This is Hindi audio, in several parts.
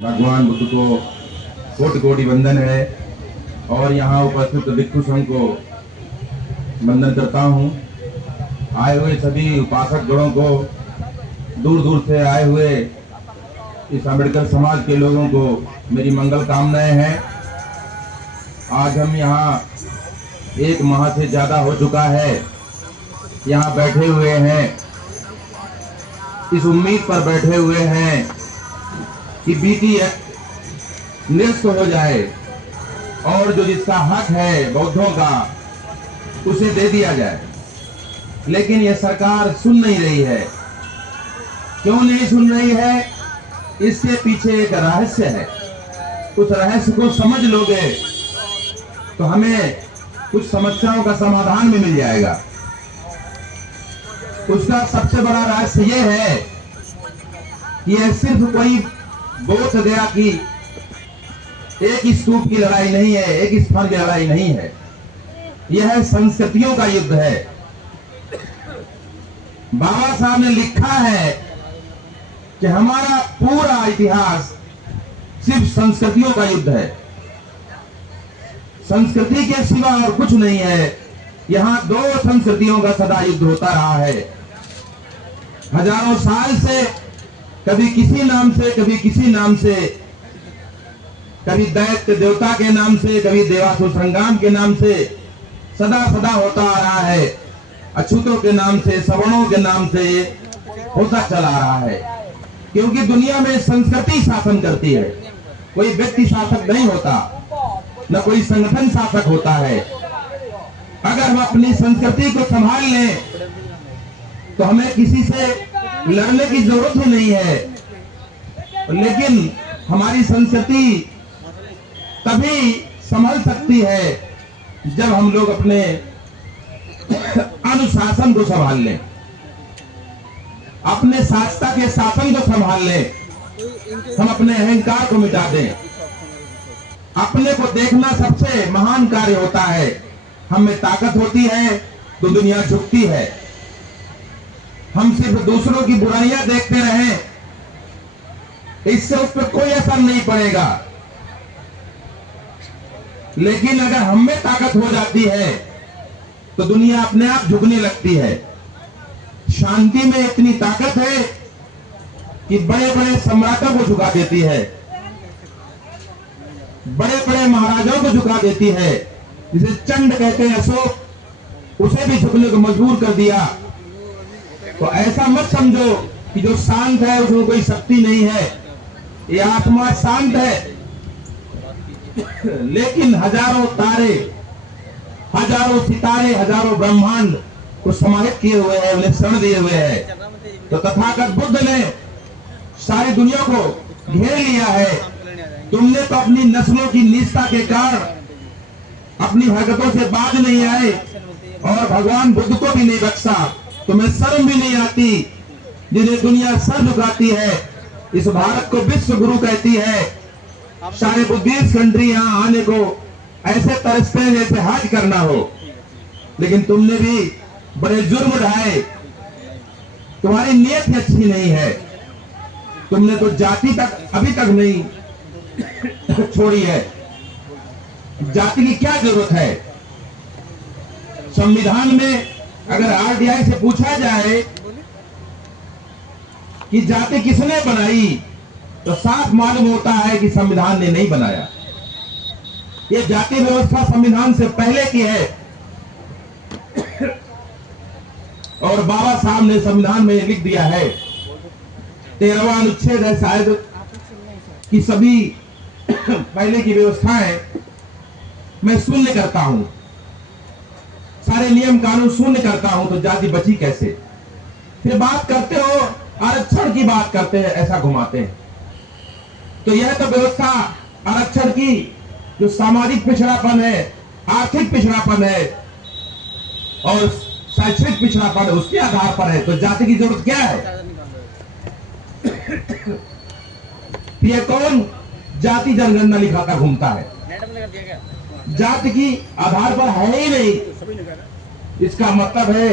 भगवान बुद्ध को कोटि कोटि वंदन है और यहाँ उपस्थित भिक्षु संघ को वंदन करता हूँ। आए हुए सभी उपासक गणों को, दूर दूर से आए हुए इस अम्बेडकर समाज के लोगों को मेरी मंगल कामनाएं हैं। आज हम यहाँ 1 माह से ज्यादा हो चुका है, यहाँ बैठे हुए हैं, इस उम्मीद पर बैठे हुए हैं कि बीती निरस्त हो जाए और जो जिसका हक है बौद्धों का उसे दे दिया जाए। लेकिन यह सरकार सुन नहीं रही है। क्यों नहीं सुन रही है? इसके पीछे एक रहस्य है। उस रहस्य को समझ लोगे तो हमें कुछ समस्याओं का समाधान भी मिल जाएगा। उसका सबसे बड़ा रहस्य यह है कि यह सिर्फ कोई बोध गया कि एक स्तूप की लड़ाई नहीं है, एक स्थान की लड़ाई नहीं है। यह संस्कृतियों का युद्ध है। बाबा साहब ने लिखा है कि हमारा पूरा इतिहास सिर्फ संस्कृतियों का युद्ध है। संस्कृति के सिवा और कुछ नहीं है। यहाँ 2 संस्कृतियों का सदा युद्ध होता रहा है। हजारों साल से कभी किसी नाम से, कभी किसी नाम से, कभी दैत्य देवता के नाम से, कभी देवासुर संग्राम के नाम से, सदा सदा होता आ रहा है। अछूतों के नाम से, सवर्णों के नाम से होता चला आ रहा है। क्योंकि दुनिया में संस्कृति शासन करती है, कोई व्यक्ति शासक नहीं होता, न कोई संगठन शासक होता है। अगर हम अपनी संस्कृति को संभाल लें तो हमें किसी से लड़ने की जरूरत ही नहीं है। लेकिन हमारी संस्कृति तभी संभल सकती है जब हम लोग अपने अनुशासन को संभाल लें, अपने शास्त्र के शासन को संभाल लें, हम अपने अहंकार को मिटा दें। अपने को देखना सबसे महान कार्य होता है। हम में ताकत होती है तो दुनिया झुकती है। हम सिर्फ दूसरों की बुराइयां देखते रहें, इससे उस पर कोई असर नहीं पड़ेगा। लेकिन अगर हम में ताकत हो जाती है तो दुनिया अपने आप झुकने लगती है। शांति में इतनी ताकत है कि बड़े बड़े सम्राटों को झुका देती है, बड़े बड़े महाराजाओं को झुका देती है। जिसे चंड कहते हैं, अशोक, उसे भी झुकने को मजबूर कर दिया। तो ऐसा मत समझो कि जो शांत है उसमें कोई शक्ति नहीं है। ये आत्मा शांत है, लेकिन हजारों तारे, हजारों सितारे, हजारों ब्रह्मांड को समाहित किए हुए हैं, उन्हें शरण दिए हुए हैं। तो तथागत बुद्ध ने सारी दुनिया को घेर लिया है। तुमने तो अपनी नस्लों की नीचता के कारण अपनी हरकतों से बाज नहीं आए और भगवान बुद्ध को भी नहीं बख्शा। तुम्हें शर्म भी नहीं आती, जिन्हें दुनिया सर झुकाती है। इस भारत को विश्व गुरु कहती है। सारे बुद्धिस्ट कंट्री यहाँ आने को ऐसे तरसते हैं जैसे हज करना हो, लेकिन तुमने भी बड़े जुर्म ढाए। तुम्हारी नीयत ही अच्छी नहीं है। तुमने तो जाति तक अभी तक नहीं छोड़ी है। जाति की क्या जरूरत है? संविधान में अगर आरटीआई से पूछा जाए कि जाति किसने बनाई, तो साफ मालूम होता है कि संविधान ने नहीं बनाया। ये जाति व्यवस्था संविधान से पहले की है और बाबा साहब ने संविधान में लिख दिया है, 13वां अनुच्छेद है शायद, कि सभी पहले की व्यवस्थाएं मैं शून्य करता हूं, सारे नियम कानून शून्य करता हूं, तो जाति बची कैसे? फिर बात करते हो आरक्षण की, बात करते हैं, ऐसा घुमाते हैं। तो यह तो व्यवस्था आरक्षण की जो सामाजिक पिछड़ापन है, आर्थिक पिछड़ापन है और शैक्षणिक पिछड़ापन है, उसके आधार पर है। तो जाति की जरूरत क्या है? ये कौन जाति जनगणना लिखाता घूमता है? जाति की आधार पर है ही नहीं। इसका मतलब है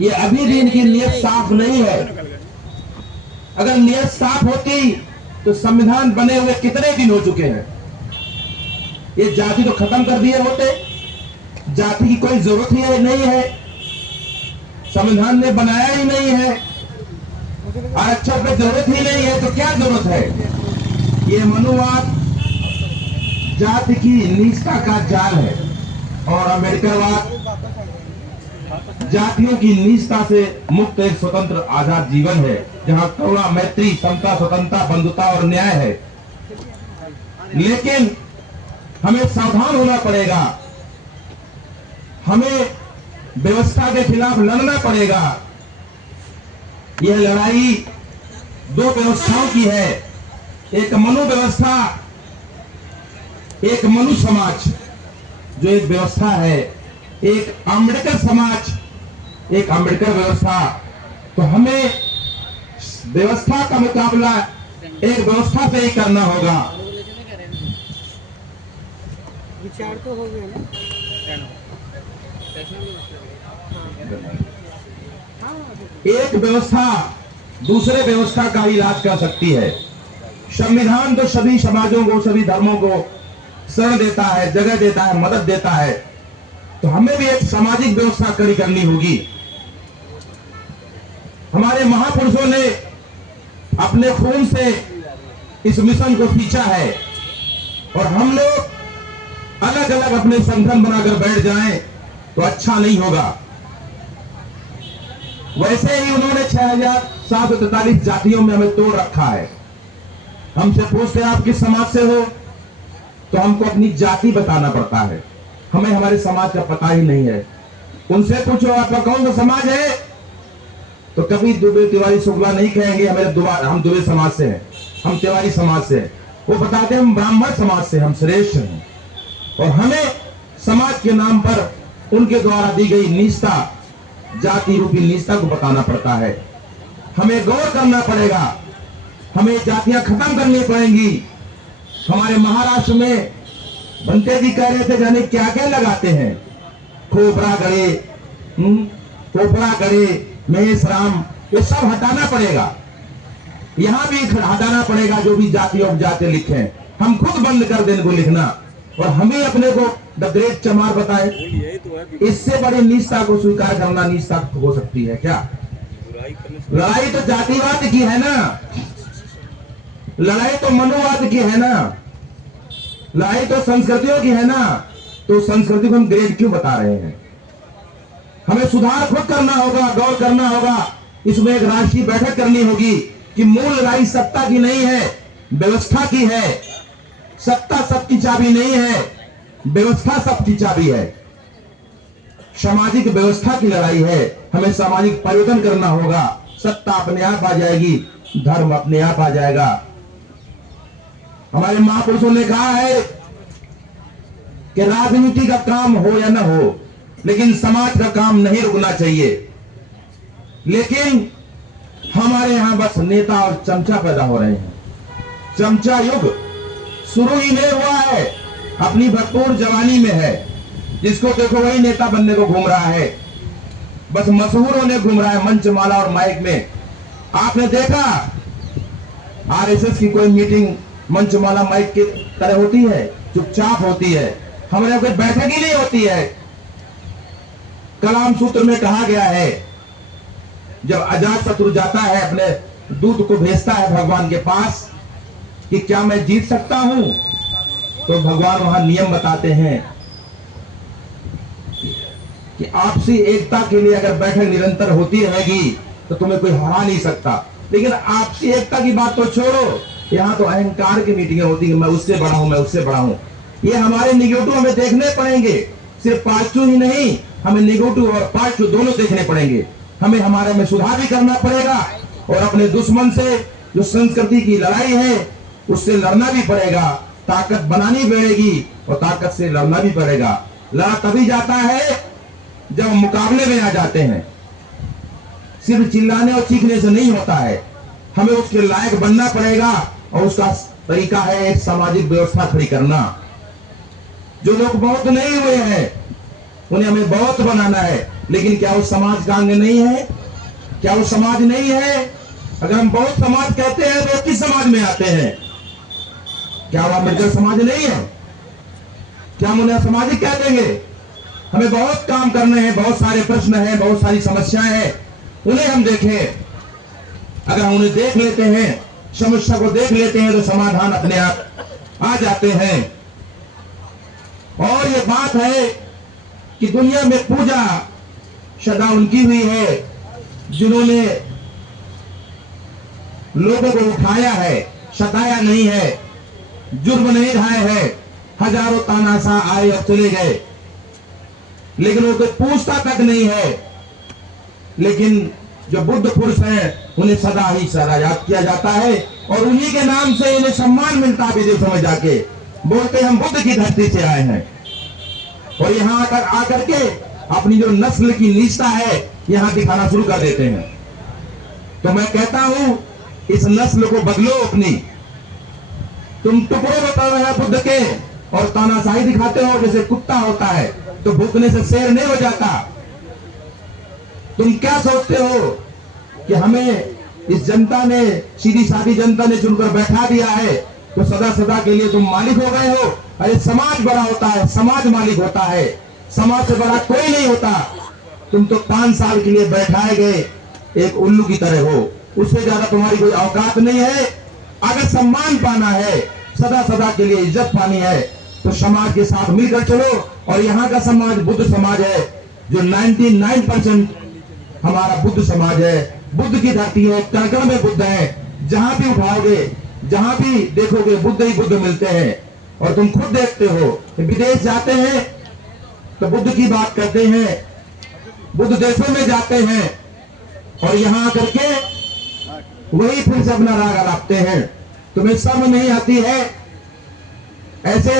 ये अभी भी इनकी नियत साफ नहीं है। अगर नियत साफ होती तो संविधान बने हुए कितने दिन हो चुके हैं? ये जाति तो खत्म कर दिए होते, जाति की कोई जरूरत ही नहीं है, संविधान ने बनाया ही नहीं है, आरक्षण पे जरूरत ही नहीं है, तो क्या जरूरत है? ये मनुवाद जाति की नीचता का जाल है और अम्बेडकरवाद जातियों की नीचता से मुक्त एक स्वतंत्र आजाद जीवन है, जहां करुणा, मैत्री, समता, स्वतंत्रता, बंधुता और न्याय है। लेकिन हमें सावधान होना पड़ेगा, हमें व्यवस्था के खिलाफ लड़ना पड़ेगा। यह लड़ाई दो व्यवस्थाओं की है, एक मनु व्यवस्था, एक मनु समाज जो एक व्यवस्था है, एक अम्बेडकर समाज, एक अम्बेडकर व्यवस्था। तो हमें व्यवस्था का मुकाबला एक व्यवस्था से ही करना होगा। विचार तो हो गए ना। एक व्यवस्था दूसरे व्यवस्था का इलाज कर सकती है। संविधान तो सभी समाजों को, सभी धर्मों को शरण देता है, जगह देता है, मदद देता है। तो हमें भी एक सामाजिक व्यवस्था खड़ी करनी होगी। हमारे महापुरुषों ने अपने खून से इस मिशन को खींचा है और हम लोग अलग अलग अपने संगठन बनाकर बैठ जाएं तो अच्छा नहीं होगा। वैसे ही उन्होंने 6743 जातियों में हमें तोड़ रखा है। हमसे पूछते आप किस समाज से हो, तो हमको अपनी जाति बताना पड़ता है, हमें हमारे समाज का पता ही नहीं है। उनसे पूछो आपका कौन सा समाज है, तो कभी दुबे तिवारी शुक्ला नहीं कहेंगे हम दुबे समाज से हैं, हम तिवारी समाज से हैं। वो बताते हैं हम ब्राह्मण समाज से, हम श्रेष्ठ हैं। और हमें समाज के नाम पर उनके द्वारा दी गई नीचता, जाति रूपी नीचता को बताना पड़ता है। हमें गौर करना पड़ेगा, हमें जातियां खत्म करनी पड़ेंगी। हमारे महाराष्ट्र में बनते जी कह रहे थे जाने क्या क्या लगाते हैं, खोपरा गड़े, खोपरा गड़े, महेश राम, ये सब हटाना पड़ेगा। यहां भी हटाना पड़ेगा जो भी जाति और जाति लिखे। हम खुद बंद कर दें इनको लिखना और हमें अपने को द ग्रेट चमार बताए। इससे बड़ी नीचता को स्वीकार करना नीचता हो सकती है क्या? लड़ाई तो जातिवाद की है ना, लड़ाई तो मनुवाद की है ना, लड़ाई तो संस्कृतियों की है ना। तो संस्कृति को हम ग्रेड क्यों बता रहे हैं? हमें सुधार खुद करना होगा, गौर करना होगा। इसमें एक राष्ट्रीय बैठक करनी होगी कि मूल लड़ाई सत्ता की नहीं है, व्यवस्था की है। सत्ता सबकी चाबी नहीं है, व्यवस्था सबकी चाबी है। सामाजिक व्यवस्था की लड़ाई है, हमें सामाजिक परिवर्तन करना होगा। सत्ता अपने आप आ जाएगी, धर्म अपने आप आ जाएगा। हमारे महापुरुषों ने कहा है कि राजनीति का काम हो या ना हो, लेकिन समाज का काम नहीं रुकना चाहिए। लेकिन हमारे यहां बस नेता और चमचा पैदा हो रहे हैं। चमचा युग शुरू ही नहीं हुआ है, अपनी भरपूर जवानी में है। जिसको देखो वही नेता बनने को घूम रहा है, बस मशहूर होने घूम रहा है मंचमाला और माइक में। आपने देखा आरएसएस की कोई मीटिंग मंचमाला माइक की तरह होती है? चुपचाप होती है, हमारे कोई बैठक ही नहीं होती है। कलाम सूत्र में कहा गया है, जब अजात शत्रु जाता है अपने दूत को भेजता है भगवान के पास कि क्या मैं जीत सकता हूं, तो भगवान वहां नियम बताते हैं कि आपसी एकता के लिए अगर बैठक निरंतर होती रहेगी तो तुम्हें कोई हरा नहीं सकता। लेकिन आपसी एकता की बात तो छोड़ो, यहाँ तो अहंकार की मीटिंगें होती है, मैं उससे बड़ा हूं, मैं उससे बड़ा हूं। ये हमारे निगेटिव हमें देखने पड़ेंगे, सिर्फ पार्ट 2 ही नहीं, हमें निगेटिव और पार्ट 2 दोनों देखने पड़ेंगे। हमें हमारे में सुधार भी करना पड़ेगा और अपने दुश्मन से जो संस्कृति की लड़ाई है उससे लड़ना भी पड़ेगा। ताकत बनानी पड़ेगी और ताकत से लड़ना भी पड़ेगा। लड़ा तभी जाता है जब मुकाबले में आ जाते हैं, सिर्फ चिल्लाने और चीखने से नहीं होता है। हमें उसके लायक बनना पड़ेगा और उसका तरीका है एक सामाजिक व्यवस्था खड़ी करना। जो लोग बहुत नहीं हुए हैं उन्हें हमें बहुत बनाना है, लेकिन क्या वो समाज का अंग नहीं है? क्या वो समाज नहीं है? अगर हम बौद्ध समाज कहते हैं तो किस समाज में आते हैं? क्या वह अम्बेडकर समाज नहीं है? क्या हम उन्हें असामाजिक कह देंगे? हमें बहुत काम करने हैं, बहुत सारे प्रश्न हैं, बहुत सारी समस्याएं हैं, उन्हें हम देखें। अगर हम उन्हें देख लेते हैं, समस्या को देख लेते हैं, तो समाधान अपने आप आ जाते हैं। और ये बात है कि दुनिया में पूजा सदा उनकी हुई है जिन्होंने लोगों को उठाया है, सताया नहीं है, जुर्म नहीं ढाए है। हजारों तानाशाह आए और चले गए, लेकिन वो कोई पूछता तक नहीं है। लेकिन जो बुद्ध पुरुष हैं उन्हें सदा ही सदा याद किया जाता है, और उन्हीं के नाम से इन्हें सम्मान मिलता है विदेशों में जाके। बोलते हम बुद्ध की धरती से आए हैं, और यहाँ आकर के अपनी जो नस्ल की नीचता है यहाँ दिखाना शुरू कर देते हैं। तो मैं कहता हूं, इस नस्ल को बदलो अपनी। तुम टुकड़े बता रहे हो बुद्ध के और तानाशाही दिखाते हो जैसे कुत्ता होता है, तो भूखने से शेर नहीं हो जाता। तुम क्या सोचते हो कि हमें इस जनता ने, सीधी सादी जनता ने चुनकर बैठा दिया है, तो सदा सदा के लिए तुम मालिक हो गए हो? अरे समाज बड़ा होता है, समाज मालिक होता है, समाज से बड़ा कोई नहीं होता। तुम तो 5 साल के लिए बैठाए गए एक उल्लू की तरह हो, उससे ज्यादा तुम्हारी कोई औकात नहीं है। अगर सम्मान पाना है, सदा सदा के लिए इज्जत पानी है, तो समाज के साथ मिलकर चलो। और यहाँ का समाज बुद्ध समाज है, जो 99% हमारा बुद्ध समाज है। बुद्ध की धरती है, कण में बुद्ध है। जहां भी उठाओगे, जहां भी देखोगे, बुद्ध ही बुद्ध मिलते हैं। और तुम खुद देखते हो, विदेश जाते हैं तो बुद्ध की बात करते हैं, बुद्ध देशों में जाते हैं और यहां आकर के वही फिर से अपना राग अलापते हैं। तुम्हें शर्म नहीं आती है? ऐसे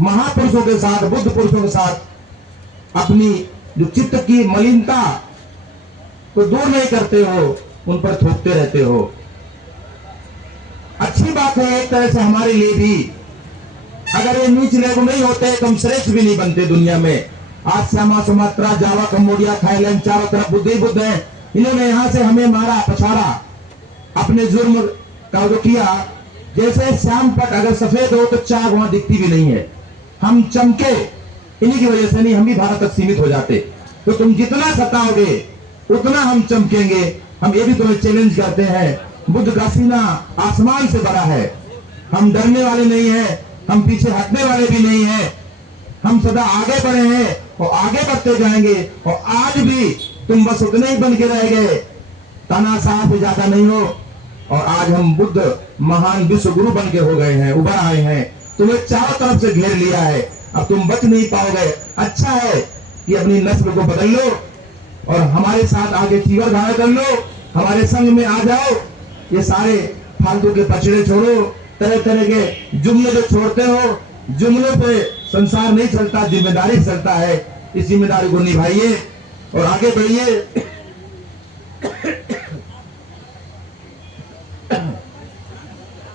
महापुरुषों के साथ, बुद्ध पुरुषों के साथ अपनी जो चित्त की मलिनता को दूर नहीं करते हो, उन पर थोपते रहते हो। अच्छी बात है एक तरह से हमारे लिए भी। अगर ये नीच लोग नहीं होते तो हम श्रेष्ठ भी नहीं बनते दुनिया में। आज श्यामा, सुमात्रा, जावा, कंबोडिया, थाईलैंड, चारों तरफ बुद्ध ही बुद्ध हैं। इन्होंने यहां से हमें मारा, पछाड़ा, अपने जुर्म का जो किया। जैसे श्याम पट अगर सफेद हो तो चाक वहां दिखती भी नहीं है। हम चमके इन्हीं की वजह से नहीं, हम भी भारत तक सीमित हो जाते। तो तुम जितना सताओगे उतना हम चमकेंगे। हम ये भी तुम्हें चैलेंज करते हैं, बुद्ध का सीना आसमान से बड़ा है। हम डरने वाले नहीं हैं, हम पीछे हटने वाले भी नहीं हैं। हम सदा आगे बढ़े हैं और आगे बढ़ते जाएंगे। और आज भी तुम बस उतने ही बन के रह गए, तानाशाह से ज्यादा नहीं हो। और आज हम बुद्ध महान विश्व गुरु बन के हो गए हैं, उभर आए हैं। तुम्हें चारों तरफ से घेर लिया है, अब तुम बच नहीं पाओगे। अच्छा है कि अपनी नस्ल को बदल लो और हमारे साथ आगे चीवर धारा कर लो, हमारे संग में आ जाओ। ये सारे फालतू के पचड़े छोड़ो, तरह तरह के जुमले जो छोड़ते हो, जुमलों पे संसार नहीं चलता, जिम्मेदारी चलता है। इस जिम्मेदारी को निभाइए और आगे बढ़िए।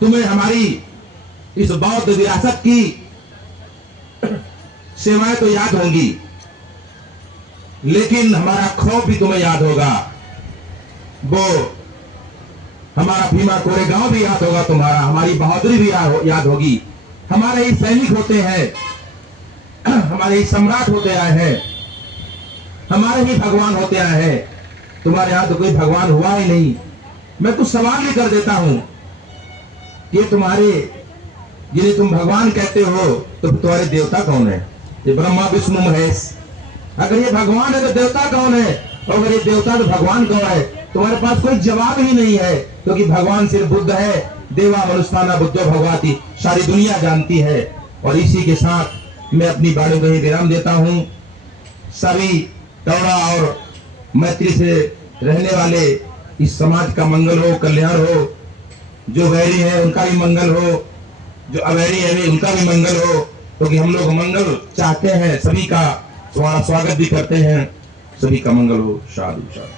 तुम्हें हमारी इस बौद्ध विरासत की सेवाएं तो याद होंगी, लेकिन हमारा खौफ भी तुम्हें याद होगा। वो हमारा भीमा कोरेगांव भी याद होगा तुम्हारा, हमारी बहादुरी भी याद होगी। हमारे ही सैनिक होते हैं, हमारे ही सम्राट होते आए हैं, हमारे ही भगवान होते आए हैं। तुम्हारे यहां तो कोई भगवान हुआ ही नहीं। मैं कुछ सवाल भी कर देता हूं, ये तुम्हारे जिन्हें तुम भगवान कहते हो, तो तुम्हारे देवता कौन है? ये ब्रह्मा, विष्णु, महेश। अगर ये भगवान है तो देवता कौन है? और अगर ये देवता तो भगवान कौन है? तुम्हारे पास कोई जवाब ही नहीं है, क्योंकि भगवान सिर्फ बुद्ध है। देवा मनुष्याना बुद्धो भगवती, सारी दुनिया जानती है। और इसी के साथ मैं अपनी बातों को ही विराम देता हूं। सभी करुणा और मैत्री से रहने वाले इस समाज का मंगल हो, कल्याण हो। जो वैरी है उनका भी मंगल हो, जो अवैरी है उनका भी मंगल हो, क्योंकि हम लोग मंगल चाहते हैं। सभी का तुम्हारा स्वागत भी करते हैं। सभी का मंगल हो। साधु साधु।